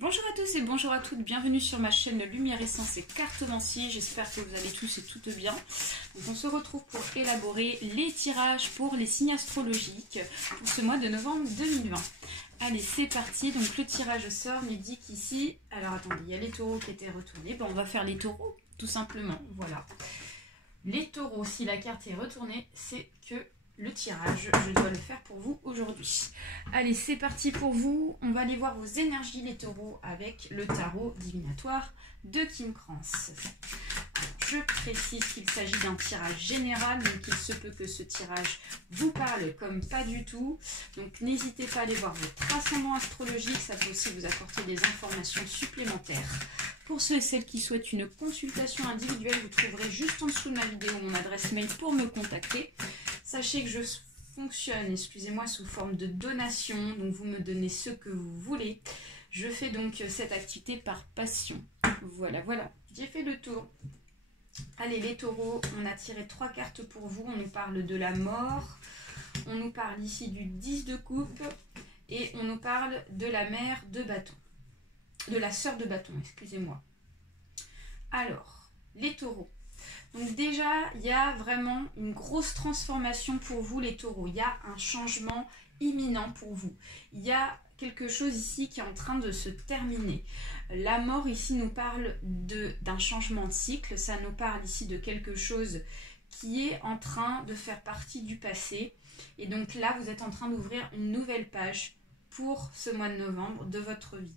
Bonjour à tous et bonjour à toutes, bienvenue sur ma chaîne Lumière Essence et Cartomancier. J'espère que vous allez tous et toutes bien. Donc on se retrouve pour élaborer les tirages pour les signes astrologiques pour ce mois de novembre 2020. Allez, c'est parti. Donc le tirage sort, m'indique ici. Alors attendez, il y a les taureaux qui étaient retournés. Bon, on va faire les taureaux, tout simplement. Voilà. Les taureaux, si la carte est retournée, c'est que le tirage, je dois le faire pour vous aujourd'hui. Allez, c'est parti pour vous. On va aller voir vos énergies, les taureaux, avec le tarot divinatoire de Kim Krans. Je précise qu'il s'agit d'un tirage général, donc il se peut que ce tirage vous parle comme pas du tout. Donc n'hésitez pas à aller voir votre ascendant astrologique, ça peut aussi vous apporter des informations supplémentaires. Pour ceux et celles qui souhaitent une consultation individuelle, vous trouverez juste en dessous de ma vidéo mon adresse mail pour me contacter. Sachez que je fonctionne, excusez-moi, sous forme de donation, donc vous me donnez ce que vous voulez. Je fais donc cette activité par passion. Voilà, j'ai fait le tour. Allez, les taureaux, on a tiré 3 cartes pour vous. On nous parle de la mort, on nous parle ici du 10 de coupe et on nous parle de la mère de bâton. De la sœur de bâton, excusez-moi. Alors, les taureaux. Donc déjà, il y a vraiment une grosse transformation pour vous, les taureaux. Il y a un changement imminent pour vous. Il y a quelque chose ici qui est en train de se terminer. La mort ici nous parle d'un changement de cycle. Ça nous parle ici de quelque chose qui est en train de faire partie du passé. Et donc là, vous êtes en train d'ouvrir une nouvelle page pour ce mois de novembre de votre vie.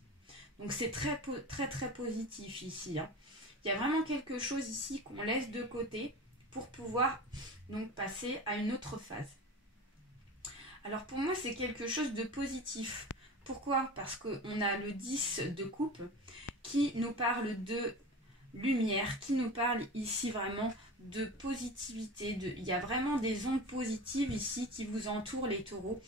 Donc c'est très positif ici, hein. Il y a vraiment quelque chose ici qu'on laisse de côté pour pouvoir donc passer à une autre phase. Alors pour moi, c'est quelque chose de positif. Pourquoi? Parce qu'on a le 10 de coupe qui nous parle de lumière, qui nous parle ici vraiment de positivité. Il y a vraiment des ondes positives ici qui vous entourent, les taureaux,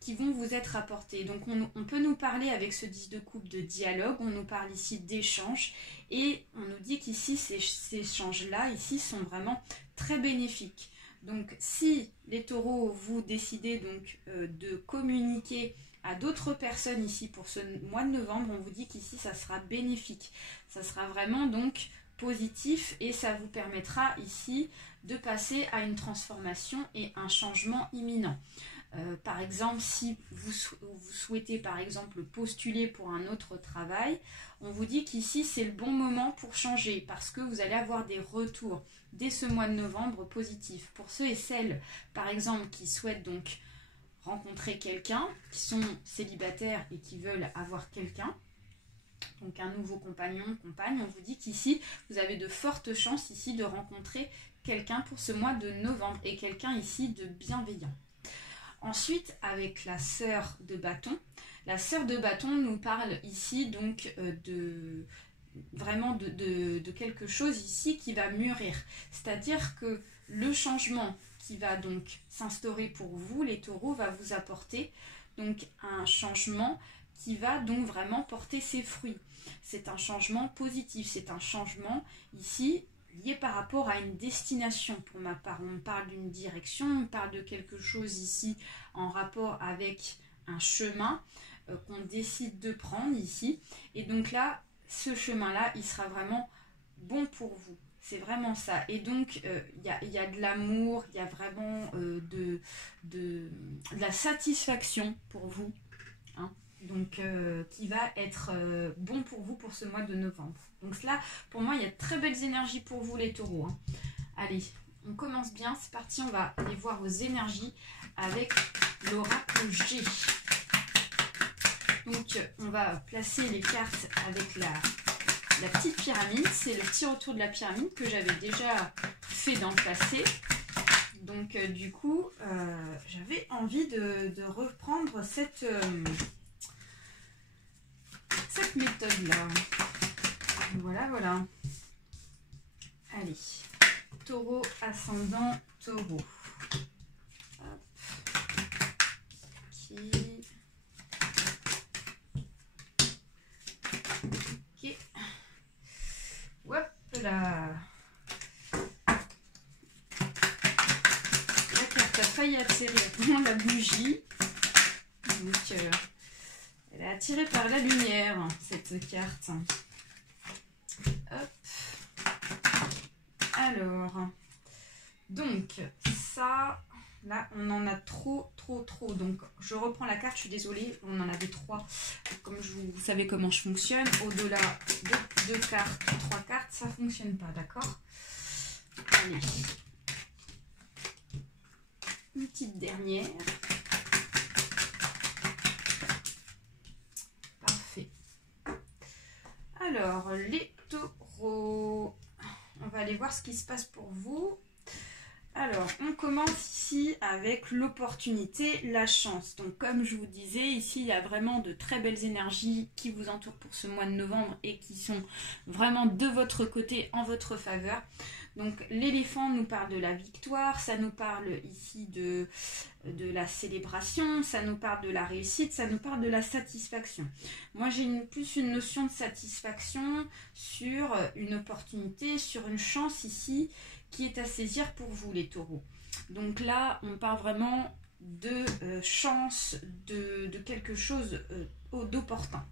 qui vont vous être apportés. Donc on peut nous parler avec ce 10 de coupe de dialogue, on nous parle ici d'échanges et on nous dit qu'ici ces échanges-là ici sont vraiment très bénéfiques. Donc si les taureaux, vous décidez donc de communiquer à d'autres personnes ici pour ce mois de novembre, on vous dit qu'ici ça sera bénéfique. Ça sera vraiment donc positif et ça vous permettra ici de passer à une transformation et un changement imminent. Par exemple, si vous souhaitez par exemple postuler pour un autre travail, on vous dit qu'ici c'est le bon moment pour changer parce que vous allez avoir des retours dès ce mois de novembre positifs. Pour ceux et celles par exemple qui souhaitent donc rencontrer quelqu'un, qui sont célibataires et qui veulent avoir quelqu'un, donc un nouveau compagnon, compagne, on vous dit qu'ici vous avez de fortes chances ici de rencontrer quelqu'un pour ce mois de novembre et quelqu'un ici de bienveillant. Ensuite, avec la sœur de bâton, la sœur de bâton nous parle ici donc vraiment de quelque chose ici qui va mûrir. C'est-à-dire que le changement qui va donc s'instaurer pour vous, les taureaux, va vous apporter donc un changement qui va donc vraiment porter ses fruits. C'est un changement positif, c'est un changement ici lié par rapport à une destination. Pour ma part, on parle d'une direction, on parle de quelque chose ici en rapport avec un chemin qu'on décide de prendre ici. Et donc là, ce chemin-là, il sera vraiment bon pour vous. C'est vraiment ça. Et donc, il y a de l'amour, il y a vraiment de la satisfaction pour vous, hein. Donc qui va être bon pour vous pour ce mois de novembre. Donc là, pour moi, il y a de très belles énergies pour vous, les taureaux, hein. Allez, on commence bien, c'est parti, on va aller voir vos énergies avec l'oracle G. Donc, on va placer les cartes avec la petite pyramide. C'est le petit retour de la pyramide que j'avais déjà fait dans le passé. Donc, du coup, j'avais envie de reprendre cette méthode-là. Voilà. Allez, taureau, ascendant, taureau. Hop. Ok. Hop là. La carte a failli attirer la bougie. Donc, elle a attiré par la lumière, cette carte. Hop. Alors, donc, ça, là, on en a trop. Donc, je reprends la carte, je suis désolée, on en avait 3. Comme vous savez comment je fonctionne, au-delà de 2 cartes, 3 cartes, ça ne fonctionne pas, d'accord? Allez. Une petite dernière. Parfait. Alors, les taureaux. On va aller voir ce qui se passe pour vous. Alors, on commence ici avec l'opportunité, la chance. Donc, comme je vous disais, ici, il y a vraiment de très belles énergies qui vous entourent pour ce mois de novembre et qui sont vraiment de votre côté, en votre faveur. Donc, l'éléphant nous parle de la victoire, ça nous parle ici de la célébration, ça nous parle de la réussite, ça nous parle de la satisfaction. Moi, j'ai plus une notion de satisfaction sur une opportunité, sur une chance ici, qui est à saisir pour vous les taureaux. Donc là, on parle vraiment de chance, de quelque chose d'opportun.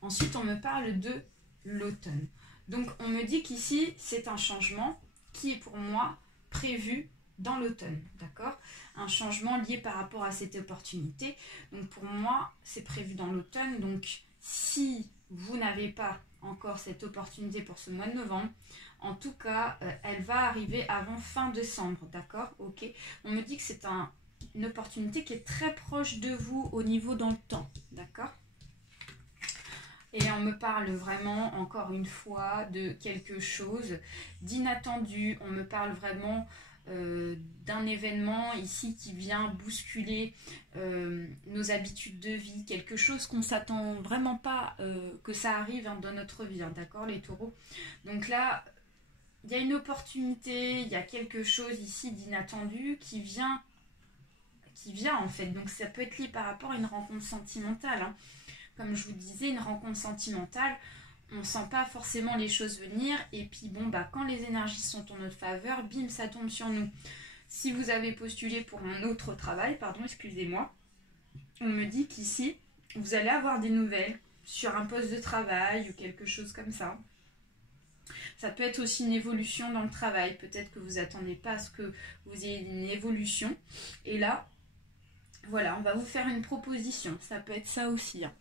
Ensuite, on me parle de l'automne. Donc, on me dit qu'ici, c'est un changement qui est pour moi prévu dans l'automne, d'accord? Un changement lié par rapport à cette opportunité. Donc, pour moi, c'est prévu dans l'automne. Donc, si vous n'avez pas encore cette opportunité pour ce mois de novembre, en tout cas, elle va arriver avant fin décembre, d'accord? Ok. On me dit que c'est une opportunité qui est très proche de vous au niveau dans le temps, d'accord? Et on me parle vraiment, encore une fois, de quelque chose d'inattendu. On me parle vraiment d'un événement ici qui vient bousculer nos habitudes de vie. Quelque chose qu'on ne s'attend vraiment pas que ça arrive dans notre vie, hein, d'accord les taureaux? Donc là, il y a une opportunité, il y a quelque chose ici d'inattendu qui vient en fait. Donc ça peut être lié par rapport à une rencontre sentimentale, hein. Comme je vous disais, une rencontre sentimentale, on ne sent pas forcément les choses venir. Et puis bon, bah, quand les énergies sont en notre faveur, bim, ça tombe sur nous. Si vous avez postulé pour un autre travail, pardon, excusez-moi, on me dit qu'ici, vous allez avoir des nouvelles sur un poste de travail ou quelque chose comme ça. Ça peut être aussi une évolution dans le travail. Peut-être que vous n'attendez pas à ce que vous ayez une évolution. Et là, voilà, on va vous faire une proposition. Ça peut être ça aussi, hein.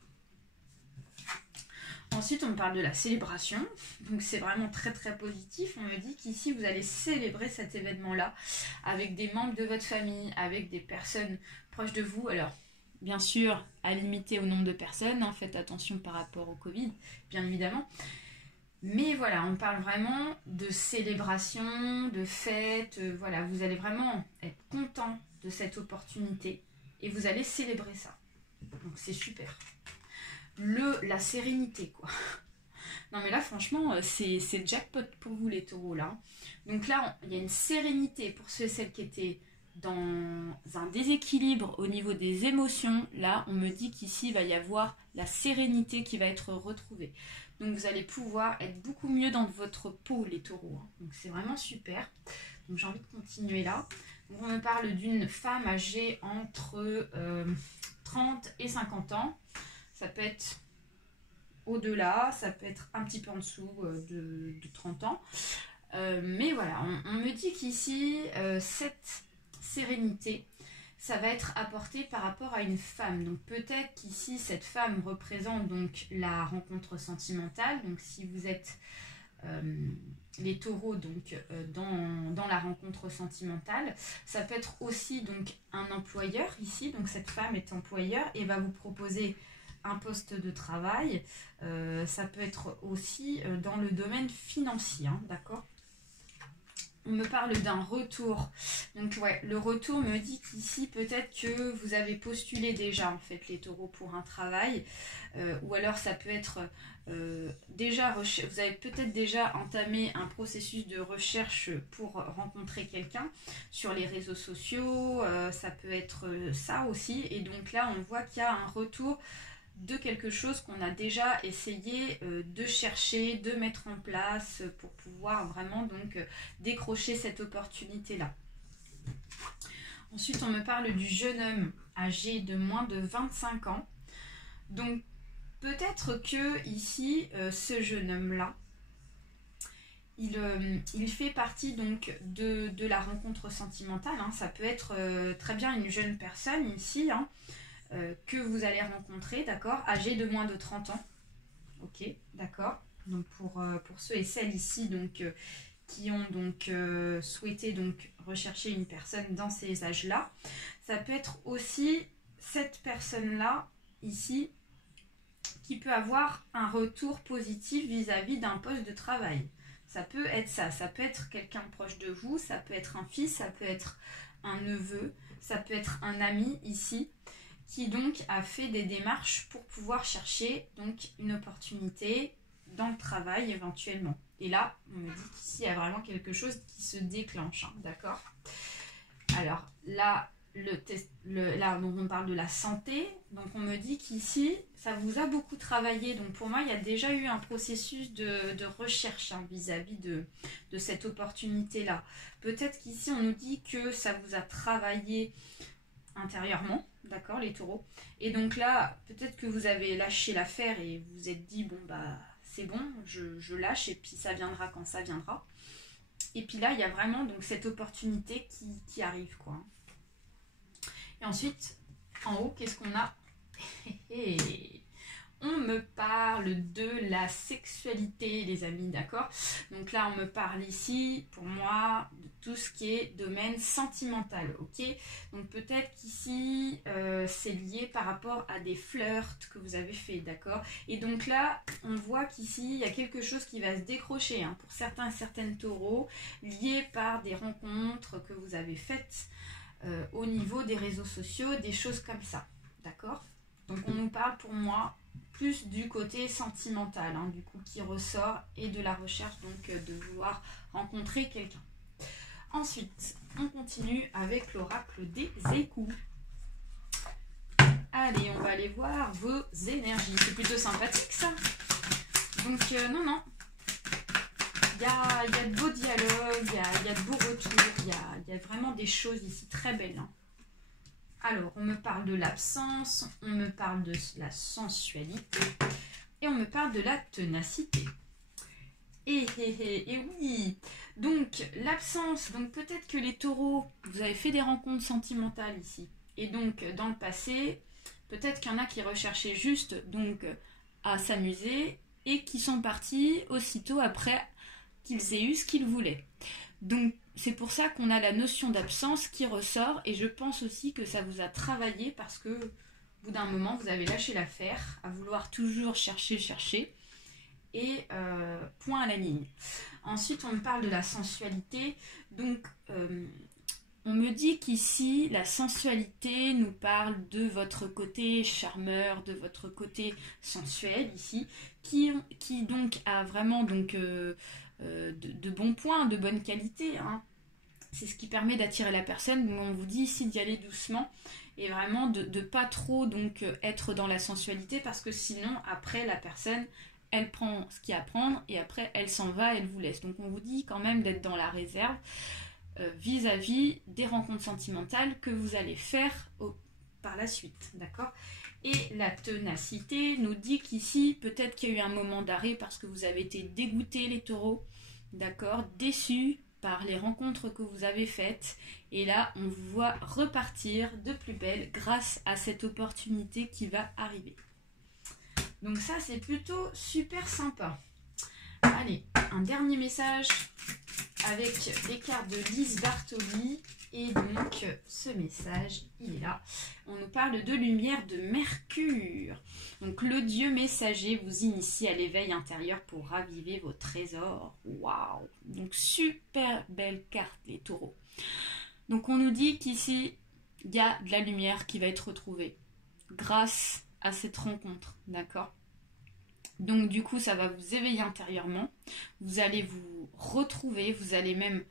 Ensuite, on me parle de la célébration. Donc, c'est vraiment très, très positif. On me dit qu'ici, vous allez célébrer cet événement-là avec des membres de votre famille, avec des personnes proches de vous. Alors, bien sûr, à limiter au nombre de personnes. Hein, faites attention par rapport au Covid, bien évidemment. Mais voilà, on parle vraiment de célébration, de fête. Voilà, vous allez vraiment être content de cette opportunité et vous allez célébrer ça. Donc, c'est super. La sérénité, quoi. Non mais là franchement c'est jackpot pour vous les taureaux là. Donc là il y a une sérénité pour ceux et celles qui étaient dans un déséquilibre au niveau des émotions. Là on me dit qu'ici il va y avoir la sérénité qui va être retrouvée. Donc vous allez pouvoir être beaucoup mieux dans votre peau les taureaux, hein. Donc c'est vraiment super. Donc j'ai envie de continuer là. Donc, on me parle d'une femme âgée entre 30 et 50 ans. Ça peut être au-delà, ça peut être un petit peu en dessous de 30 ans. Mais voilà, on me dit qu'ici, cette sérénité, ça va être apporté par rapport à une femme. Donc peut-être qu'ici, cette femme représente donc la rencontre sentimentale. Donc si vous êtes les taureaux donc dans la rencontre sentimentale, ça peut être aussi donc un employeur ici. Donc cette femme est employeur et va vous proposer un poste de travail. Ça peut être aussi dans le domaine financier, hein, d'accord? On me parle d'un retour. Donc ouais, le retour me dit qu'ici peut-être que vous avez postulé déjà en fait les taureaux pour un travail, ou alors ça peut être déjà vous avez peut-être déjà entamé un processus de recherche pour rencontrer quelqu'un sur les réseaux sociaux. Ça peut être ça aussi, et donc là on voit qu'il y a un retour de quelque chose qu'on a déjà essayé de chercher, de mettre en place pour pouvoir vraiment donc décrocher cette opportunité-là. Ensuite, on me parle du jeune homme âgé de moins de 25 ans. Donc, peut-être que ici, ce jeune homme-là, il fait partie donc de la rencontre sentimentale. Hein. Ça peut être très bien une jeune personne ici, hein, que vous allez rencontrer, d'accord, âgée de moins de 30 ans. Ok, d'accord. Donc pour ceux et celles ici donc, qui ont donc souhaité donc rechercher une personne dans ces âges-là, ça peut être aussi cette personne-là ici qui peut avoir un retour positif vis-à-vis d'un poste de travail. Ça peut être ça peut être quelqu'un de proche de vous, ça peut être un fils, ça peut être un neveu, ça peut être un ami ici, qui donc a fait des démarches pour pouvoir chercher donc une opportunité dans le travail éventuellement. Et là, on me dit qu'ici, il y a vraiment quelque chose qui se déclenche, hein, d'accord? Alors là, là donc on parle de la santé, donc on me dit qu'ici, ça vous a beaucoup travaillé. Donc pour moi, il y a déjà eu un processus de recherche hein, vis-à-vis de cette opportunité-là. Peut-être qu'ici, on nous dit que ça vous a travaillé intérieurement, d'accord, les taureaux. Et donc là, peut-être que vous avez lâché l'affaire et vous vous êtes dit, bon, bah, c'est bon, je lâche et puis ça viendra quand ça viendra. Et puis là, il y a vraiment donc cette opportunité qui arrive, quoi. Et ensuite, en haut, qu'est-ce qu'on a? On me parle de la sexualité, les amis, d'accord? Donc là, on me parle ici, pour moi, de tout ce qui est domaine sentimental, ok? Donc peut-être qu'ici, c'est lié par rapport à des flirts que vous avez fait, d'accord? Et donc là, on voit qu'ici, il y a quelque chose qui va se décrocher, hein, pour certains et certaines taureaux, lié par des rencontres que vous avez faites au niveau des réseaux sociaux, des choses comme ça, d'accord? Donc on nous parle, pour moi, plus du côté sentimental, hein, du coup, qui ressort, et de la recherche, donc, de vouloir rencontrer quelqu'un. Ensuite, on continue avec l'oracle des échos. Allez, on va aller voir vos énergies. C'est plutôt sympathique, ça. Donc, non. Il y a de beaux dialogues, il y a de beaux retours, il y a vraiment des choses ici très belles, hein. Alors, on me parle de l'absence, on me parle de la sensualité et on me parle de la ténacité. Et oui, donc l'absence, donc peut-être que les taureaux, vous avez fait des rencontres sentimentales ici. Et donc, dans le passé, peut-être qu'il y en a qui recherchaient juste donc à s'amuser et qui sont partis aussitôt après qu'ils aient eu ce qu'ils voulaient. Donc, c'est pour ça qu'on a la notion d'absence qui ressort, et je pense aussi que ça vous a travaillé parce que, au bout d'un moment, vous avez lâché l'affaire à vouloir toujours chercher, et point à la ligne. Ensuite, on me parle de la sensualité. Donc, on me dit qu'ici, la sensualité nous parle de votre côté charmeur, de votre côté sensuel ici, qui donc a vraiment donc de bons points, de bonne qualité, hein. C'est ce qui permet d'attirer la personne. Donc on vous dit ici d'y aller doucement et vraiment de pas trop donc être dans la sensualité, parce que sinon après la personne elle prend ce qu'il y a à prendre et après elle s'en va, elle vous laisse. Donc on vous dit quand même d'être dans la réserve vis-à-vis des rencontres sentimentales que vous allez faire par la suite, d'accord? Et la ténacité nous dit qu'ici, peut-être qu'il y a eu un moment d'arrêt parce que vous avez été dégoûtés, les taureaux, d'accord, déçus par les rencontres que vous avez faites. Et là, on vous voit repartir de plus belle grâce à cette opportunité qui va arriver. Donc ça, c'est plutôt super sympa. Allez, un dernier message avec les cartes de Lise Bartoli. Et donc, ce message, il est là. On nous parle de lumière de Mercure. Donc, le dieu messager vous initie à l'éveil intérieur pour raviver vos trésors. Waouh! Donc, super belle carte, les taureaux. Donc, on nous dit qu'ici, il y a de la lumière qui va être retrouvée grâce à cette rencontre, d'accord? Donc, du coup, ça va vous éveiller intérieurement. Vous allez vous retrouver, vous allez même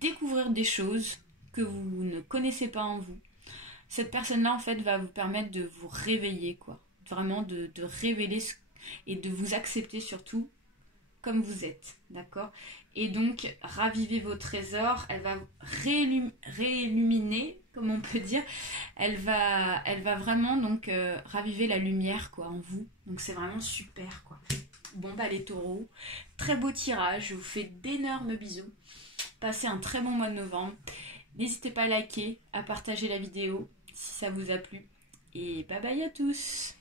découvrir des choses que vous ne connaissez pas en vous. Cette personne-là, en fait, va vous permettre de vous réveiller, quoi. Vraiment de révéler et de vous accepter surtout comme vous êtes, d'accord? Et donc, raviver vos trésors, elle va réilluminer comme on peut dire, elle va vraiment donc raviver la lumière quoi en vous. Donc c'est vraiment super quoi. Bon bah les taureaux, très beau tirage, je vous fais d'énormes bisous. Passez un très bon mois de novembre. N'hésitez pas à liker, à partager la vidéo si ça vous a plu. Et bye bye à tous.